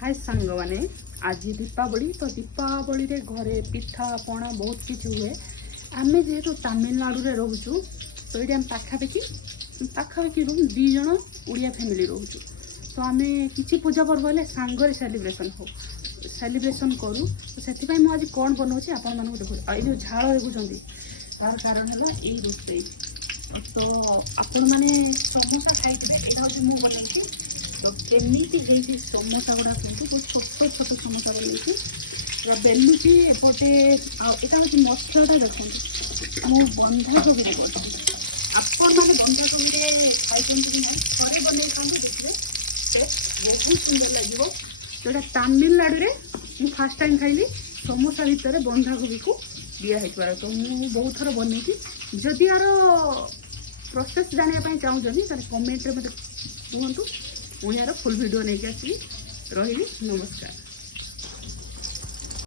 हाय सांग मैंने आज दीपावली तो दीपावली रे घरे पिठा पणा बहुत किसी हुए आम जेहेतु तमिलनाडु रे रोचु तो ये पाखापाखि रूम दीज उड़िया फैमिली रोचु तो आम किसी पूजा पर्व हेल्ले सांगरे सेलिब्रेशन हो सेलिब्रेशन करूँ तो से मुझे कौन बनाऊँगी आपण मानक देखो ये जो झाड़ देखुं तार कारण है ये रोषे तो आपण मैंने समोसा खाई यहाँ मुझे बनाई तो केमी समोसा गुड़ा बहुत छोट छोट समोसा बनाई बेलुची एपटे यहाँ हूँ मसलाटा देखो मु बंधाकोबी कर आपण मैंने बंधाकोबी खाई थे बनई खाते देखिए बहुत सुंदर लगे जोटा तमिलनाडु में फास्ट टाइम खाइली समोसा भितर बंधाकोबी को दिखाई तो मुझे बहुत थर बनई जदि यार प्रोसेस जानापी चाहूँगी तार कमेंट मत कहतु मुझे यार फुल वीडियो नहीं आसि रही नमस्कार।